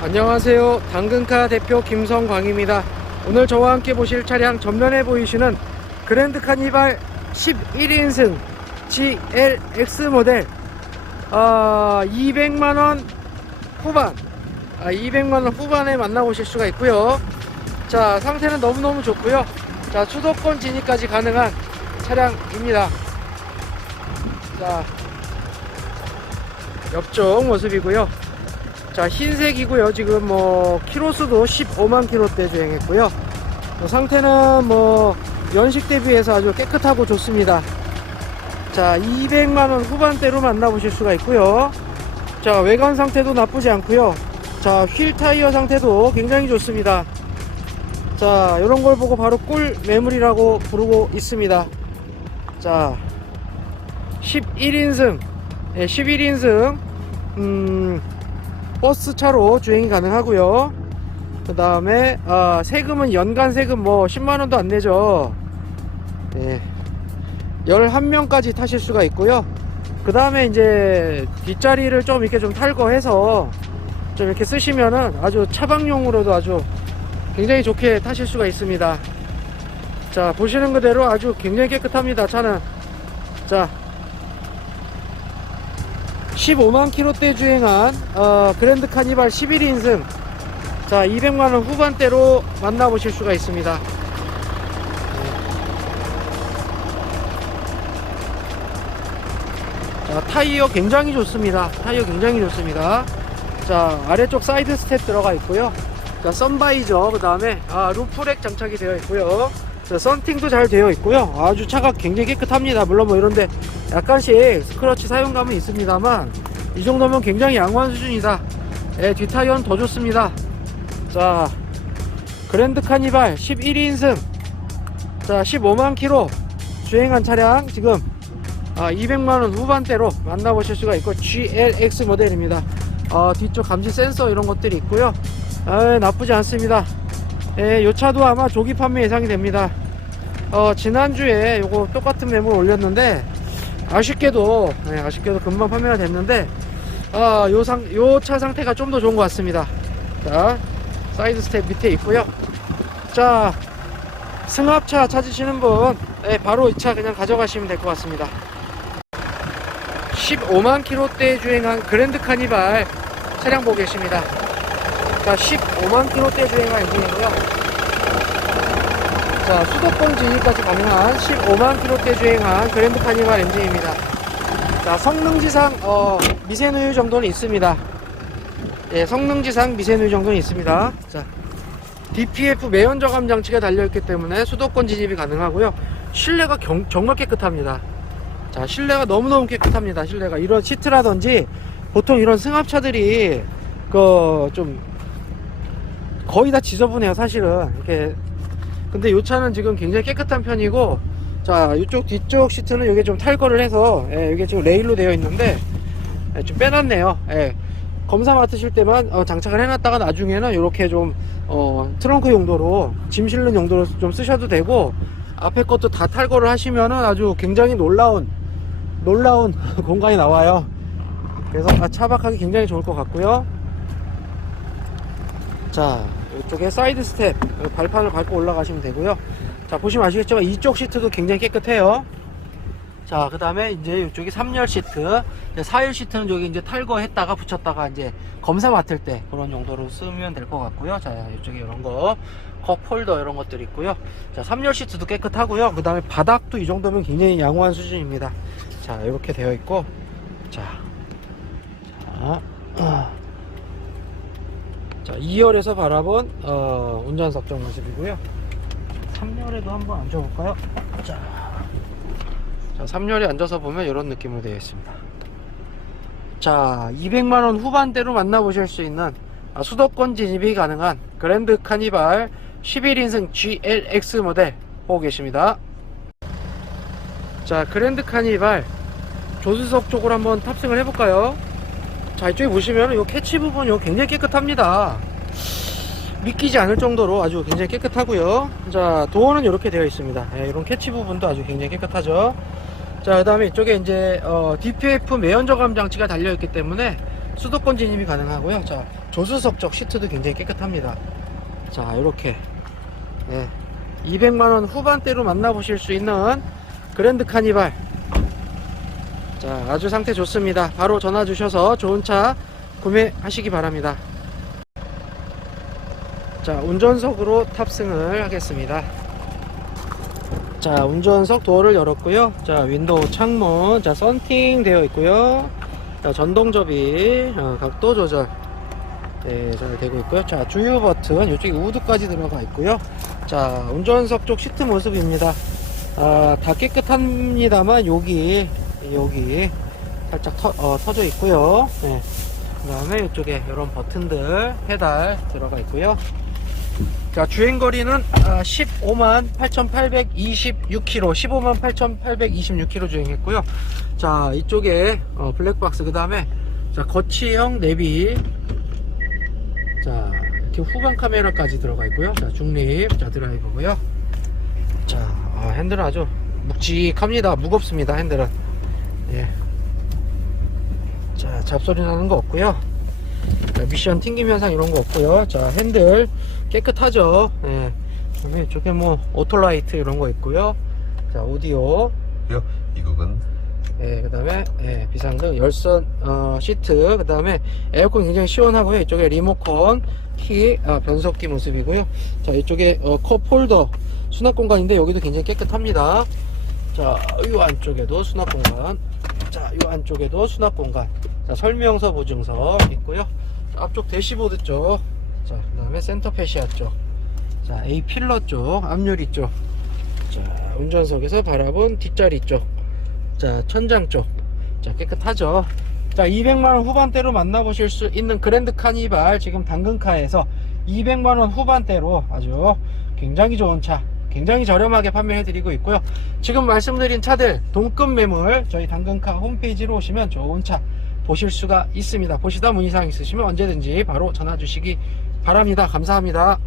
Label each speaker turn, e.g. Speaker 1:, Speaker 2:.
Speaker 1: 안녕하세요. 당근카 대표 김성광입니다. 오늘 저와 함께 보실 차량 전면에 보이시는 그랜드 카니발 11인승 GLX 모델 아, 200만원 후반 아, 200만원 후반에 만나보실 수가 있고요. 자, 상태는 너무너무 좋고요. 자, 수도권 진입까지 가능한 차량입니다. 자, 옆쪽 모습이고요. 자 흰색이고요. 지금 뭐 키로수도 15만 킬로대 주행했고요. 뭐 상태는 뭐 연식 대비해서 아주 깨끗하고 좋습니다. 자 200만원 후반대로 만나보실 수가 있고요. 자 외관 상태도 나쁘지 않고요. 자 휠 타이어 상태도 굉장히 좋습니다. 자 이런 걸 보고 바로 꿀 매물이라고 부르고 있습니다. 자 11인승. 예, 11인승. 음 버스 차로 주행이 가능하고요. 그 다음에 아, 세금은 연간 세금 뭐 10만원도 안 내죠. 예. 11명까지 타실 수가 있고요. 그 다음에 이제 뒷자리를 좀 이렇게 좀 탈거해서 좀 이렇게 쓰시면은 아주 차박용으로도 아주 굉장히 좋게 타실 수가 있습니다. 자, 보시는 그대로 아주 굉장히 깨끗합니다. 차는. 자, 15만 킬로대 주행한 어, 그랜드 카니발 11인승. 자 200만 원 후반대로 만나보실 수가 있습니다. 자 타이어 굉장히 좋습니다. 타이어 굉장히 좋습니다. 자 아래쪽 사이드 스텝 들어가 있고요. 자 선바이저 그 다음에 아, 루프렉 장착이 되어 있고요. 자, 썬팅도 잘 되어 있고요. 아주 차가 굉장히 깨끗합니다. 물론 뭐 이런데 약간씩 스크러치 사용감은 있습니다만 이 정도면 굉장히 양호한 수준이다. 예, 뒷타이어는 더 좋습니다. 자 그랜드 카니발 11인승. 자 15만 킬로 주행한 차량 지금 아, 200만원 후반대로 만나보실 수가 있고 GLX 모델입니다. 어, 뒤쪽 감지 센서 이런 것들이 있고요. 아, 나쁘지 않습니다 예, 요 차도 아마 조기 판매 예상이 됩니다 어, 지난주에 요거 똑같은 매물 올렸는데 아쉽게도 네, 아쉽게도 금방 판매가 됐는데 아, 요 상, 요 차 상태가 좀 더 좋은 것 같습니다. 자, 사이드 스텝 밑에 있고요. 자, 승합차 찾으시는 분, 네, 바로 이 차 그냥 가져가시면 될 것 같습니다. 15만 킬로대 주행한 그랜드 카니발 차량 보고 계십니다. 자, 15만 킬로대 주행한 엔진이고요. 자, 수도권 진입까지 가능한 15만 킬로대 주행한 그랜드 카니발 엔진입니다. 자, 성능지상 어, 미세누유 정도는 있습니다. 예, 성능지상 미세누유 정도는 있습니다. 자, DPF 매연 저감 장치가 달려있기 때문에 수도권 진입이 가능하고요. 실내가 경- 정말 깨끗합니다. 자, 실내가 너무너무 깨끗합니다. 실내가 이런 시트라든지 보통 이런 승합차들이 그 좀 거의 다 지저분해요, 사실은. 이렇게 근데 이 차는 지금 굉장히 깨끗한 편이고 자 이쪽 뒤쪽 시트는 이게 좀 탈거를 해서 예, 이게 지금 레일로 되어 있는데 예, 좀 빼놨네요 예. 검사 맡으실 때만 어, 장착을 해놨다가 나중에는 이렇게 좀 어, 트렁크 용도로 짐 실는 용도로 좀 쓰셔도 되고 앞에 것도 다 탈거를 하시면은 아주 굉장히 놀라운 놀라운 공간이 나와요 그래서 아, 차박하기 굉장히 좋을 것 같고요 자이 쪽에 사이드 스텝 발판을 밟고 올라가시면 되고요. 자 보시면 아시겠지만 이쪽 시트도 굉장히 깨끗해요. 자 그 다음에 이제 이쪽이 3열 시트. 4열 시트는 여기 이제 탈거했다가 붙였다가 이제 검사 맡을 때 그런 용도로 쓰면 될 것 같고요. 자 이쪽에 이런 거컵 홀더 이런 것들이 있고요. 자 3열 시트도 깨끗하고요. 그 다음에 바닥도 이 정도면 굉장히 양호한 수준입니다. 자 이렇게 되어 있고. 자, 자. 아. 자 2열에서 바라본 어, 운전석 정 모습이고요 3열에도 한번 앉아볼까요? 자, 자 3열에 앉아서 보면 이런 느낌으로 되어 있습니다 자 200만원 후반대로 만나보실 수 있는 아, 수도권 진입이 가능한 그랜드 카니발 11인승 GLX 모델 보고 계십니다 자 그랜드 카니발 조수석 쪽으로 한번 탑승을 해볼까요? 자 이쪽에 보시면 이 캐치 부분 이 굉장히 깨끗합니다 믿기지 않을 정도로 아주 굉장히 깨끗하고요 자 도어는 이렇게 되어 있습니다 예, 이런 캐치 부분도 아주 굉장히 깨끗하죠 자그 다음에 이쪽에 이제 어, DPF 매연 저감 장치가 달려 있기 때문에 수도권 진입이 가능하고요. 자, 조수석 쪽 시트도 굉장히 깨끗합니다. 자, 이렇게 네, 200만 원 후반대로 만나보실 수 있는 그랜드 카니발. 자, 아주 상태 좋습니다. 바로 전화 주셔서 좋은 차 구매하시기 바랍니다. 자, 운전석으로 탑승을 하겠습니다. 자, 운전석 도어를 열었고요. 자, 윈도우 창문, 자, 썬팅 되어 있고요. 자, 전동 접이, 어, 각도 조절. 네, 잘 되고 있고요. 자, 주유 버튼, 이쪽에 우드까지 들어가 있고요. 자, 운전석 쪽 시트 모습입니다. 아, 다 깨끗합니다만, 여기, 여기, 살짝 터, 어, 터져 있고요. 네. 그 다음에 이쪽에 이런 버튼들, 페달 들어가 있고요. 자, 주행거리는 아, 15만 8,826km, 15만 8,826km 주행했고요. 자, 이쪽에 어, 블랙박스, 그 다음에 자, 거치형 내비. 자, 이렇게 후방 카메라까지 들어가 있고요. 자, 중립, 자, 드라이버고요. 자, 아, 핸들은 아주 묵직합니다. 무겁습니다, 핸들은. 예. 자, 잡소리 나는 거 없고요. 자, 미션 튕김 현상 이런 거 없고요. 자, 핸들 깨끗하죠. 예. 그다음에 이쪽에 뭐 오토라이트 이런 거 있고요. 자, 오디오.
Speaker 2: 요 이국은
Speaker 1: 예, 그다음에 예, 비상등, 열선 어, 시트, 그다음에 에어컨 굉장히 시원하고요. 이쪽에 리모컨, 키, 아, 변속기 모습이고요. 자, 이쪽에 어, 컵 홀더 수납 공간인데 여기도 굉장히 깨끗합니다. 자, 이 안쪽에도 수납 공간. 자, 이 안쪽에도 수납 공간. 자, 설명서 보증서 있고요. 자, 앞쪽 대시보드 쪽. 자, 그다음에 센터 페시아 쪽. 자, A 필러 쪽, 앞유리 쪽. 자, 운전석에서 바라본 뒷자리 쪽. 자, 천장 쪽. 자, 깨끗하죠. 자, 200만원 후반대로 만나보실 수 있는 그랜드 카니발 지금 당근카에서 200만원 후반대로 아주 굉장히 좋은 차, 굉장히 저렴하게 판매해 드리고 있고요. 지금 말씀드린 차들 동급 매물 저희 당근카 홈페이지로 오시면 좋은 차 보실 수가 있습니다. 보시다 문의사항 있으시면 언제든지 바로 전화 주시기 바랍니다. 감사합니다.